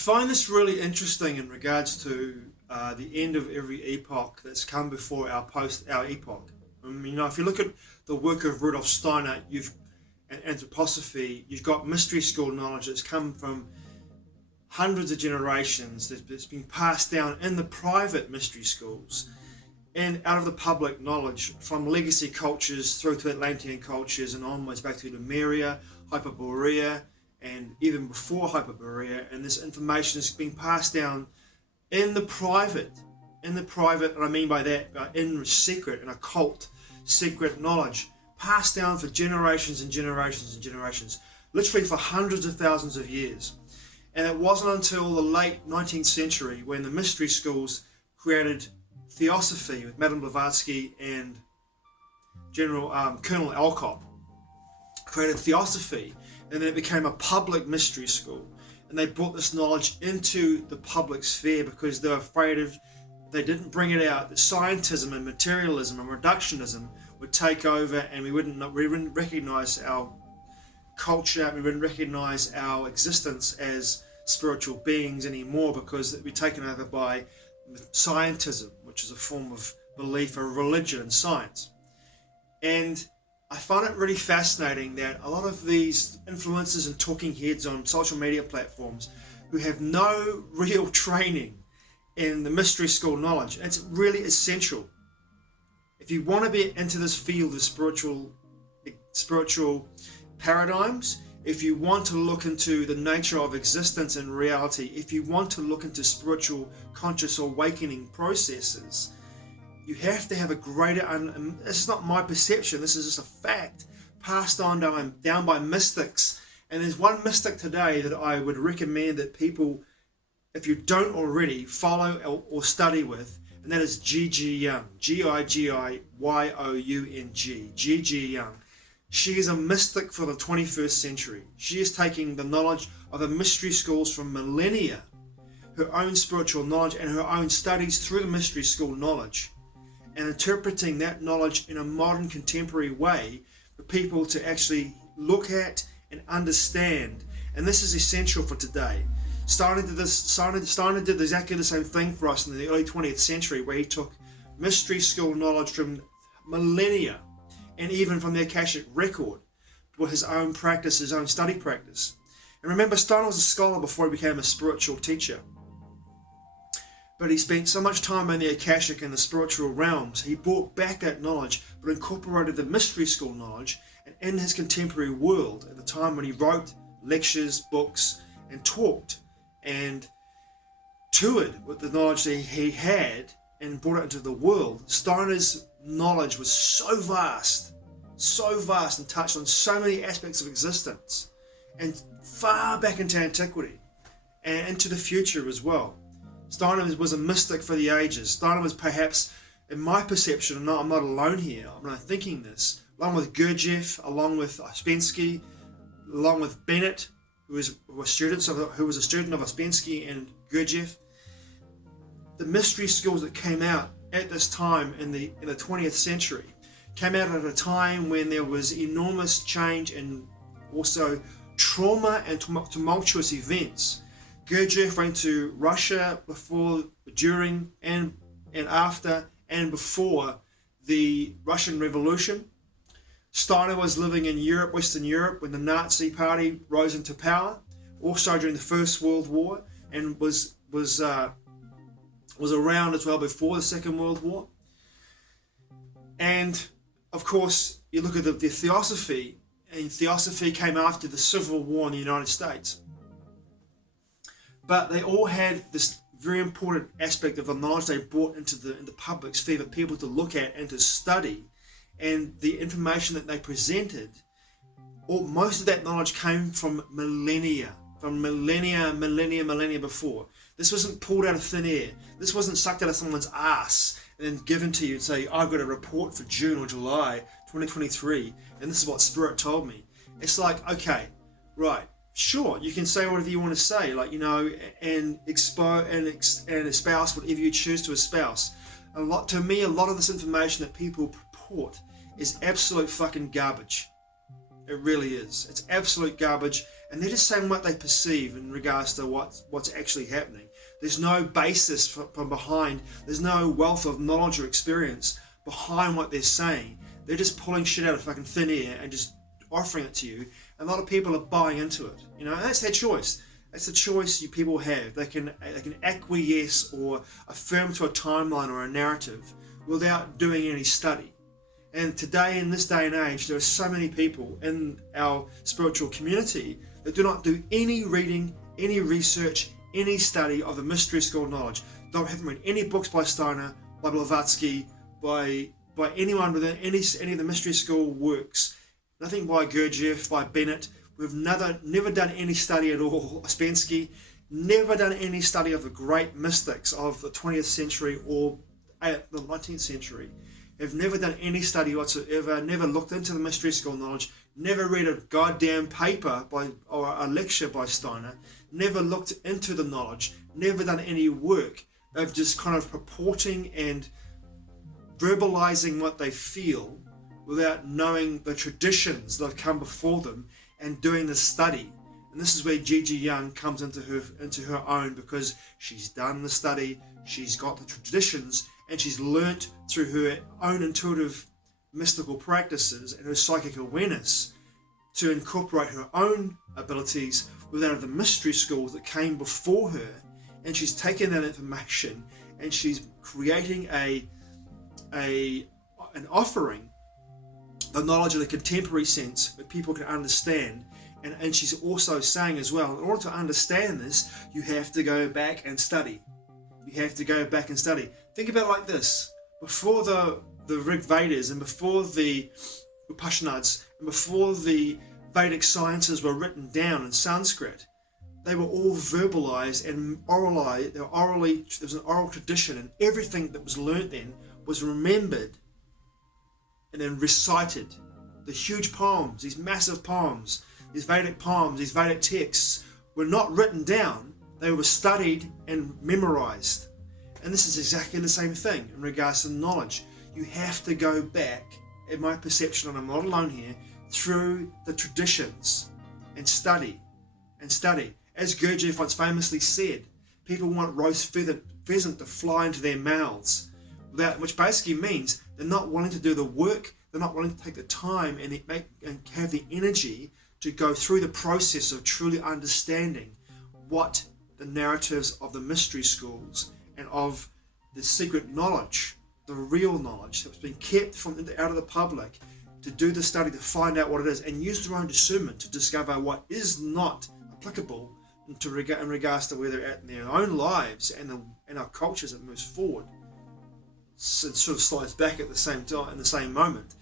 find this really interesting in regards to the end of every epoch that's come before our epoch. If you look at the work of Rudolf Steiner, and anthroposophy, you've got mystery school knowledge that's come from hundreds of generations that's been passed down in the private mystery schools and out of the public knowledge from legacy cultures through to Atlantean cultures and onwards back to Lemuria, Hyperborea, and even before Hyperborea. And this information is being passed down in the private, and I mean by that, in secret, in occult, secret knowledge, passed down for generations and generations and generations, literally for hundreds of thousands of years. And it wasn't until the late 19th century when the mystery schools created Theosophy with Madame Blavatsky and Colonel Alcott created Theosophy, and then it became a public mystery school. And they brought this knowledge into the public sphere because they were afraid they didn't bring it out, that scientism and materialism and reductionism would take over, and we wouldn't recognize our culture, we wouldn't recognize our existence as spiritual beings anymore, because it would be taken over by scientism, which is a form of belief or religion and science. And I find it really fascinating that a lot of these influencers and talking heads on social media platforms who have no real training in the mystery school knowledge, it's really essential. If you want to be into this field of spiritual paradigms, if you want to look into the nature of existence and reality, if you want to look into spiritual conscious awakening processes, you have to have a greater, this is not my perception, this is just a fact passed on down by mystics. And there's one mystic today that I would recommend that people, if you don't already, follow or study with, and that is Gigi Young, Gigiyoung, Gigi Young. She is a mystic for the 21st century. She is taking the knowledge of the mystery schools from millennia, her own spiritual knowledge and her own studies through the mystery school knowledge, and interpreting that knowledge in a modern contemporary way for people to actually look at and understand. And this is essential for today. Steiner did exactly the same thing for us in the early 20th century, where he took mystery school knowledge from millennia and even from the Akashic record for his own practice, his own study practice. And remember, Steiner was a scholar before he became a spiritual teacher. But he spent so much time in the Akashic and the spiritual realms, he brought back that knowledge, but incorporated the mystery school knowledge and in his contemporary world at the time when he wrote lectures, books, and talked and toured with the knowledge that he had and brought it into the world. Steiner's knowledge was so vast and touched on so many aspects of existence and far back into antiquity and into the future as well. Steiner was a mystic for the ages. Steiner was perhaps, in my perception, and I'm not alone here, I'm not thinking this, along with Gurdjieff, along with Ouspensky, along with Bennett, who was a student of Ouspensky and Gurdjieff. The mystery schools that came out at this time in the 20th century came out at a time when there was enormous change and also trauma and tumultuous events. Gurdjieff went to Russia before, during, and after, and before the Russian Revolution. Steiner was living in Europe, Western Europe, when the Nazi Party rose into power, also during the First World War, and was around as well before the Second World War. And of course, you look at the Theosophy, and Theosophy came after the Civil War in the United States. But they all had this very important aspect of the knowledge they brought into the public sphere for people to look at and to study. And the information that they presented, most of that knowledge came from millennia before. This wasn't pulled out of thin air. This wasn't sucked out of someone's ass and then given to you and say, I've got a report for June or July 2023, and this is what Spirit told me. It's like, okay, right, sure, you can say whatever you want to say, and espouse whatever you choose to espouse. A lot of this information that people purport is absolute fucking garbage. It really is. It's absolute garbage, and they're just saying what they perceive in regards to what's actually happening. There's no basis from behind. There's no wealth of knowledge or experience behind what they're saying. They're just pulling shit out of fucking thin air and just offering it to you. And a lot of people are buying into it. You know, and that's their choice. That's the choice you people have. They can acquiesce or affirm to a timeline or a narrative without doing any study. And today, in this day and age, there are so many people in our spiritual community that do not do any reading, any research, any study of the mystery school knowledge. Don't haven't read any books by Steiner, by Blavatsky, by anyone within any of the mystery school works. Nothing by Gurdjieff, by Bennett. We've never done any study at all. Ouspensky, never done any study of the great mystics of the 20th century or the 19th century. Have never done any study whatsoever, never looked into the mystery school knowledge, never read a goddamn paper or a lecture by Steiner, never looked into the knowledge, never done any work. They've just kind of purporting and verbalizing what they feel without knowing the traditions that have come before them and doing the study. And this is where Gigi Young comes into her own, because she's done the study, she's got the traditions, and she's learnt through her own intuitive mystical practices and her psychic awareness to incorporate her own abilities with that of the mystery schools that came before her. And she's taken that information and she's creating an offering, the knowledge of the contemporary sense that people can understand. And she's also saying as well, in order to understand this, you have to go back and study. You have to go back and study. Think about it like this. Before the Rig Vedas and before the Upanishads and before the Vedic sciences were written down in Sanskrit, they were all verbalized and orally. There was an oral tradition, and everything that was learnt then was remembered and then recited. The huge poems, these massive poems, these Vedic poems, these Vedic texts were not written down. They were studied and memorized. And this is exactly the same thing in regards to knowledge. You have to go back, in my perception, and I'm not alone here, through the traditions and study and study. As Gurdjieff once famously said, people want roast pheasant to fly into their mouths, which basically means they're not wanting to do the work, they're not wanting to take the time and have the energy to go through the process of truly understanding what the narratives of the mystery schools and of the secret knowledge, the real knowledge that's been kept out of the public, to do the study to find out what it is and use their own discernment to discover what is not applicable in regards to where they're at in their own lives and our cultures that moves forward. So it sort of slides back at the same time, in the same moment.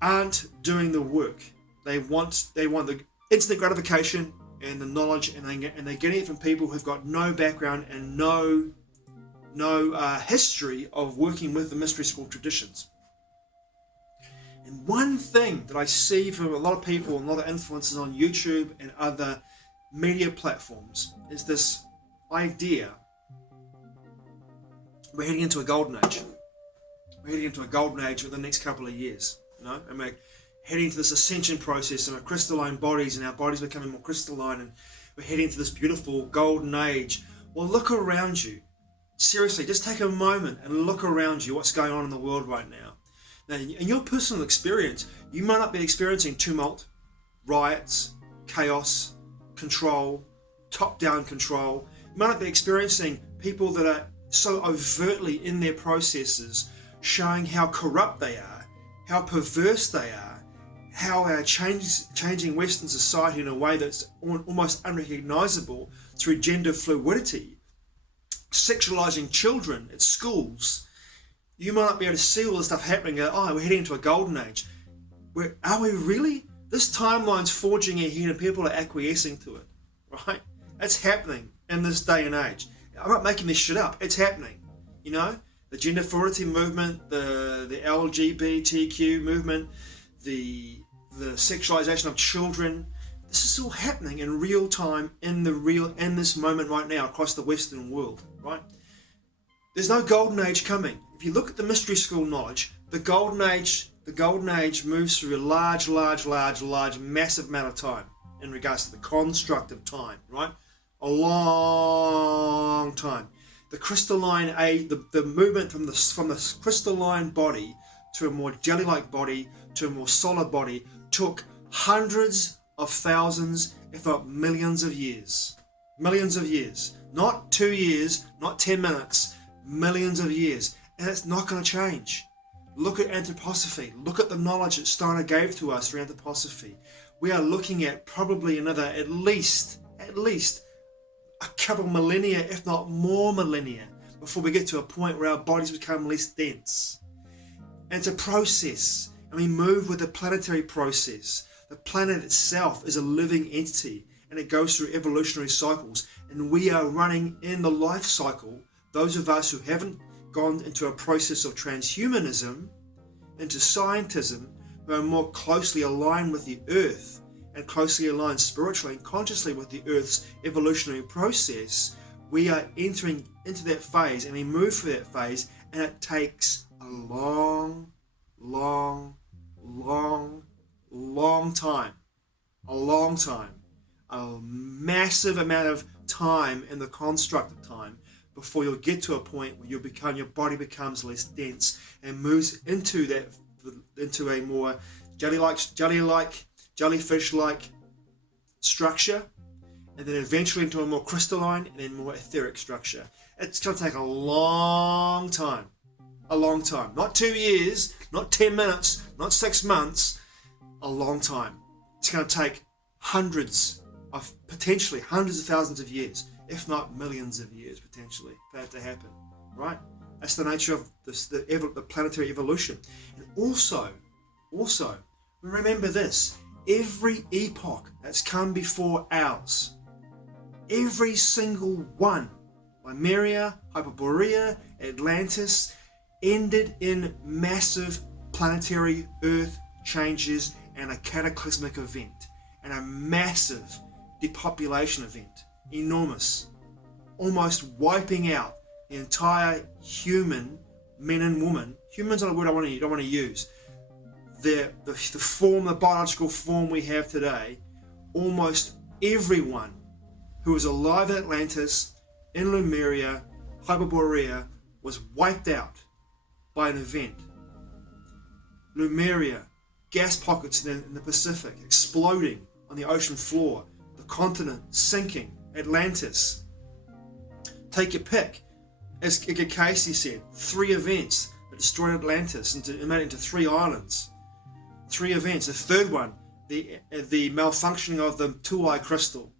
Aren't doing the work. They want the instant gratification and the knowledge, and they're getting it from people who've got no background and no history of working with the mystery school traditions. And one thing that I see from a lot of people and a lot of influencers on YouTube and other media platforms is this idea we're heading into a golden age. We're heading into a golden age for the next couple of years, and we're heading into this ascension process in our crystalline bodies, and our bodies becoming more crystalline, and we're heading into this beautiful golden age. Well, look around you. Seriously, just take a moment and look around you, what's going on in the world right now. Now, in your personal experience, you might not be experiencing tumult, riots, chaos, control, top-down control. You might not be experiencing people that are so overtly in their processes, showing how corrupt they are, how perverse they are, how our changing Western society in a way that's almost unrecognizable through gender fluidity, sexualizing children at schools. You might not be able to see all this stuff happening. We're heading into a golden age. Are we really? This timeline's forging ahead and people are acquiescing to it, right? That's happening in this day and age. I'm not making this shit up. It's happening. The gender fluidity movement, the LGBTQ movement, the sexualization of children. This is all happening in real time, in this moment right now across the Western world, right? There's no golden age coming. If you look at the mystery school knowledge, the golden age moves through a large, massive amount of time, in regards to the construct of time, right? A long time. The crystalline the movement from the crystalline body to a more jelly-like body to a more solid body took hundreds of thousands, if not millions of years. Millions of years. Not 2 years, not 10 minutes, millions of years. And it's not going to change. Look at anthroposophy. Look at the knowledge that Steiner gave to us through anthroposophy. We are looking at probably another at least a couple millennia, if not more millennia, before we get to a point where our bodies become less dense. And it's a process, and we move with the planetary process. The planet itself is a living entity, and it goes through evolutionary cycles, and we are running in the life cycle. Those of us who haven't gone into a process of transhumanism, into scientism, who are more closely aligned with the earth and closely aligned spiritually and consciously with the earth's evolutionary process, we are entering into that phase, and we move through that phase, and it takes a long time, a massive amount of time in the construct of time before you'll get to a point where your body becomes less dense and moves into a more jellyfish-like structure, and then eventually into a more crystalline and then more etheric structure. It's going to take a long time. Not 2 years, not 10 minutes, not 6 months, a long time. It's going to take potentially hundreds of thousands of years, if not millions of years potentially, for that to happen, right? That's the nature of the planetary evolution. And also, remember this, every epoch that's come before ours, every single one, Lemuria, Hyperborea, Atlantis, ended in massive planetary earth changes and a cataclysmic event, and a massive depopulation event, enormous, almost wiping out the entire human, men and women. Humans are a word I don't want to use. The biological form we have today. Almost everyone who was alive in Atlantis, in Lemuria, Hyperborea, was wiped out by an event. Lemuria, gas pockets in the Pacific, exploding on the ocean floor, the continent sinking, Atlantis. Take your pick. As Edgar Cayce said, 3 events that destroyed Atlantis and made it into 3 islands. 3 events. The third one, the malfunctioning of the two-eye crystal,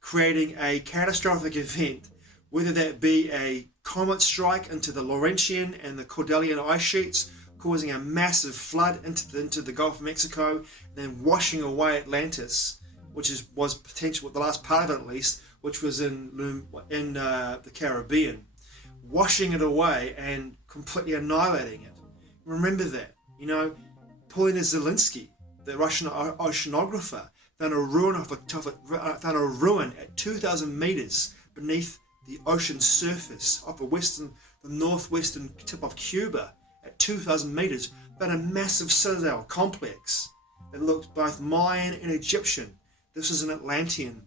creating a catastrophic event, whether that be a comet strike into the Laurentian and the Cordilleran ice sheets, causing a massive flood into the Gulf of Mexico, and then washing away Atlantis, which was potential, the last part of it at least, which was in the Caribbean, washing it away and completely annihilating it. Remember that, Polina Zelinsky, the Russian oceanographer, found a ruin at 2,000 meters beneath the ocean surface off the northwestern tip of Cuba. At 2,000 meters, found a massive citadel complex that looked both Mayan and Egyptian. This was an Atlantean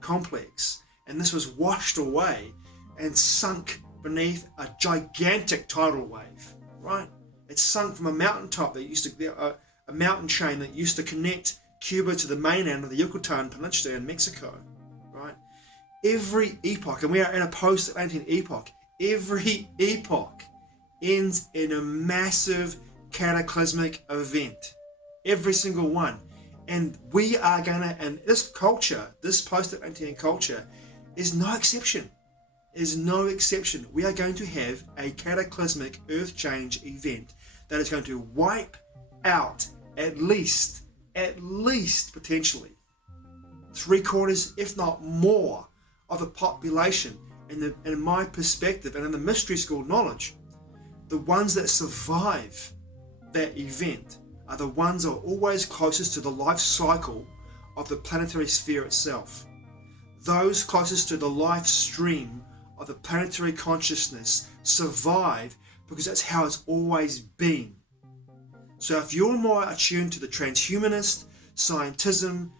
complex, and this was washed away and sunk beneath a gigantic tidal wave, right? It sunk from a mountaintop that used to be a mountain chain that used to connect Cuba to the mainland of the Yucatan Peninsula in Mexico, right? Every epoch, and we are in a post-Atlantean epoch, every epoch ends in a massive cataclysmic event. Every single one. And this culture, this post-Atlantean culture, is no exception. We are going to have a cataclysmic earth change event that is going to wipe out at least potentially 3/4, if not more, of the population. In my perspective and in the mystery school knowledge, the ones that survive that event are the ones that are always closest to the life cycle of the planetary sphere itself. Those closest to the life stream of the planetary consciousness survive because that's how it's always been. So if you're more attuned to the transhumanist, scientism,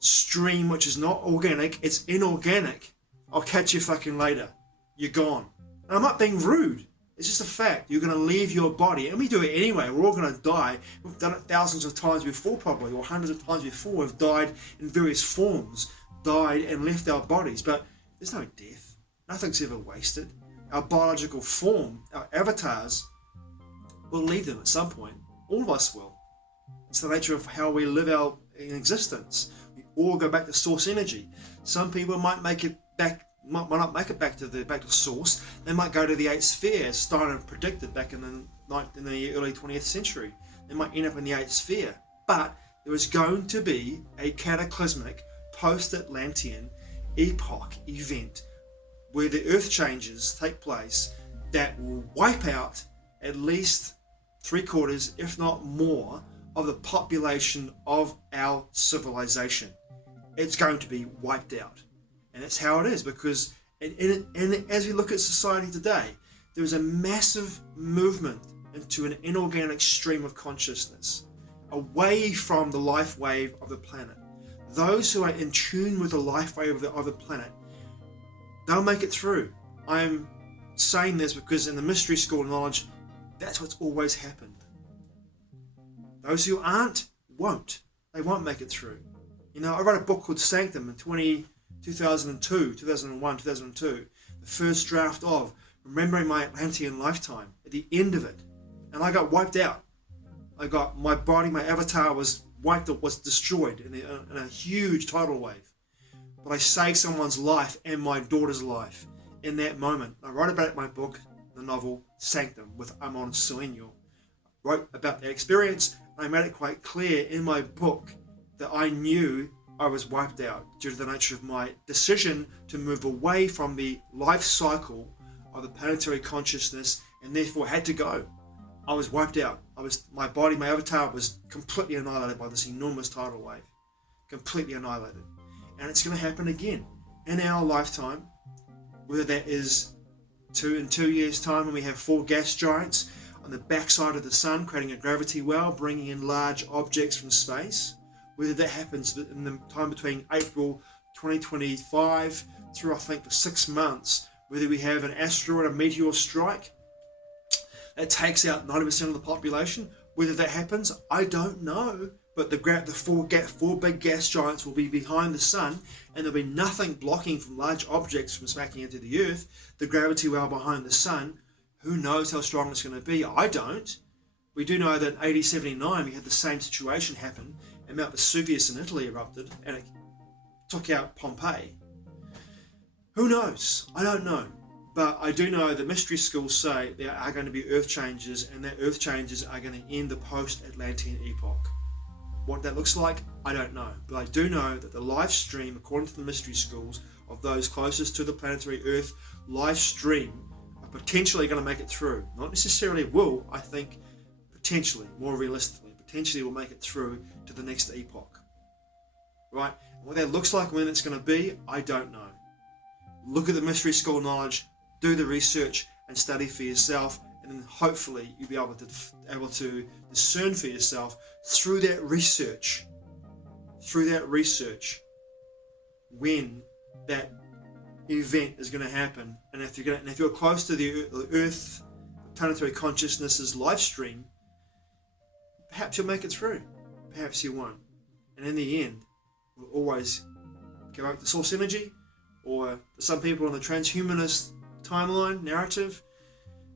stream which is not organic, it's inorganic, I'll catch you fucking later. You're gone. And I'm not being rude. It's just a fact. You're going to leave your body, and we do it anyway. We're all going to die. We've done it thousands of times before, probably, or hundreds of times before. We've died in various forms, died and left our bodies. But there's no death. Nothing's ever wasted. Our biological form, our avatars, we'll leave them at some point. All of us will. It's the nature of how we live our existence. We all go back to source energy. Some people might make it back. Might not make it back to source. They might go to the 8th sphere, as Steiner predicted back in the early 20th century. They might end up in the 8th sphere. But there is going to be a cataclysmic post-Atlantean epoch event where the earth changes take place that will wipe out at least 3/4, if not more, of the population of our civilization. It's going to be wiped out. And that's how it is, because and as we look at society today, there is a massive movement into an inorganic stream of consciousness, away from the life wave of the planet. Those who are in tune with the life wave of the planet, they'll make it through. I'm saying this because in the mystery school knowledge, that's what's always happened. Those who aren't, won't. They won't make it through. You know, I wrote a book called Sanctum in 2002, the first draft of Remembering My Atlantean Lifetime, at the end of it. And I got wiped out. I got my body, my avatar was wiped, was destroyed in a huge tidal wave. But I saved someone's life and my daughter's life in that moment. I wrote about it in my book, the novel Sanctum, with Amon Sueño. Wrote about that experience. I made it quite clear in my book that I knew I was wiped out due to the nature of my decision to move away from the life cycle of the planetary consciousness, and therefore had to go. I was wiped out. My body, my avatar was completely annihilated by this enormous tidal wave. Completely annihilated. And it's going to happen again in our lifetime, whether that is in 2 years' time when we have 4 gas giants on the backside of the sun creating a gravity well, bringing in large objects from space, whether that happens in the time between April 2025 through, I think, for 6 months, whether we have an asteroid, a meteor strike that takes out 90% of the population, whether that happens, I don't know. But the four big gas giants will be behind the sun, and there'll be nothing blocking from large objects from smacking into the earth. The gravity well behind the sun, who knows how strong it's going to be? I don't. We do know that in 1879 we had the same situation happen, and Mount Vesuvius in Italy erupted, and it took out Pompeii. Who knows? I don't know. But I do know the mystery schools say there are going to be earth changes, and that earth changes are going to end the post-Atlantean epoch. What that looks like, I don't know. But I do know that the live stream, according to the mystery schools, of those closest to the planetary Earth, live stream are potentially going to make it through. Not necessarily will, I think, potentially, more realistically, potentially will make it through to the next epoch. Right? And what that looks like, when it's going to be, I don't know. Look at the mystery school knowledge, do the research and study for yourself, and then hopefully you'll be able to discern for yourself through that research when that event is going to happen. And if you're close to the Earth planetary consciousness's live stream, perhaps you'll make it through, perhaps you won't. And in the end, we'll always go back to source energy, or for some people on the transhumanist timeline narrative,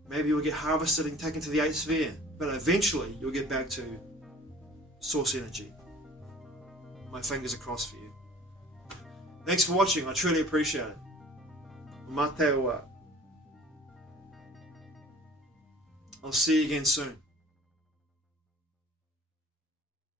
maybe you'll get harvested and taken to the 8th sphere, but eventually you'll get back to source energy. My fingers are crossed for you. Thanks for watching, I truly appreciate it. Mate ua. I'll see you again soon.